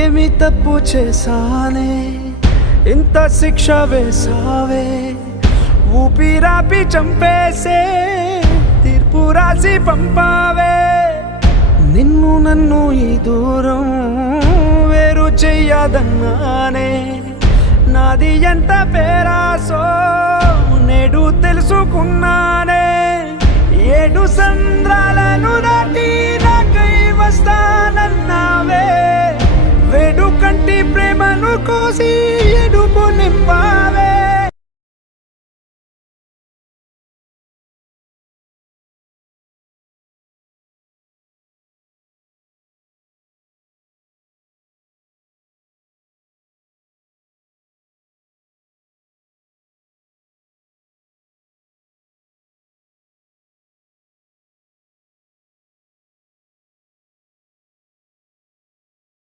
ఏమి తప్పు చేశానే ఇంత శిక్ష వేసావే ఊపిరాపి చంపేసే తీర్పు రాసి పంపావే నిన్ను నన్ను ఈ దూరం వేరు చెయ్యదన్నానే నాది ఎంత పేరాసో నేడు తెలుసుకున్నానే 7 సంద్రాలను దాటి నాకై వస్తానన్నావే వేడు కంటి ప్రేమను కోసి ఎడుపు నింపా